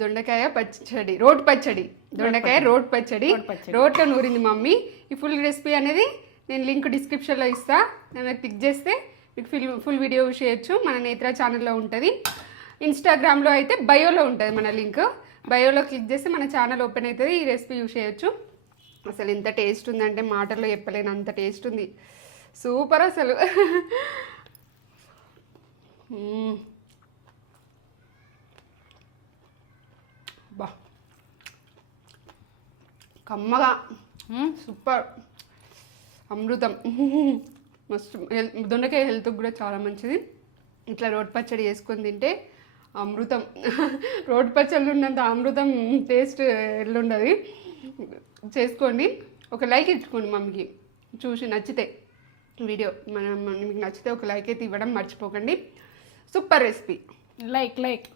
దొండకాయ పచ్చడి, రోడ్ పచ్చడి, దొండకాయ రోడ్ పచ్చడి, రోట్లో నూరింది మమ్మీ. ఈ ఫుల్ రెసిపీ అనేది నేను లింక్ డిస్క్రిప్షన్లో ఇస్తా, నేను క్లిక్ చేస్తే మీకు ఫుల్ వీడియో చేయొచ్చు. మన నేత్ర ఛానల్లో ఉంటుంది. ఇన్స్టాగ్రామ్లో అయితే బయోలో ఉంటుంది మన లింక్. బయోలో క్లిక్ చేస్తే మన ఛానల్ ఓపెన్ అవుతుంది. ఈ రెసిపీ యూజ్ చేయొచ్చు. అసలు ఎంత టేస్ట్ ఉందంటే మాటల్లో చెప్పలేను, అంత టేస్ట్ ఉంది. సూపర్ అసలు. బా కమ్మగా, సూపర్, అమృతం. మస్తు. దొండకాయ హెల్త్కి కూడా చాలా మంచిది. ఇట్లా రోడ్ పచ్చడి చేసుకొని తింటే అమృతం. రోడ్ పచ్చళ్ళు ఉన్నంత అమృతం టేస్ట్ ఎల్లుండదు. చేసుకోండి. ఒక లైక్ ఇచ్చుకోండి మమ్మీకి చూసి నచ్చితే వీడియో. మీకు నచ్చితే ఒక లైక్ అయితే ఇవ్వడం మర్చిపోకండి. Super recipe. లైక్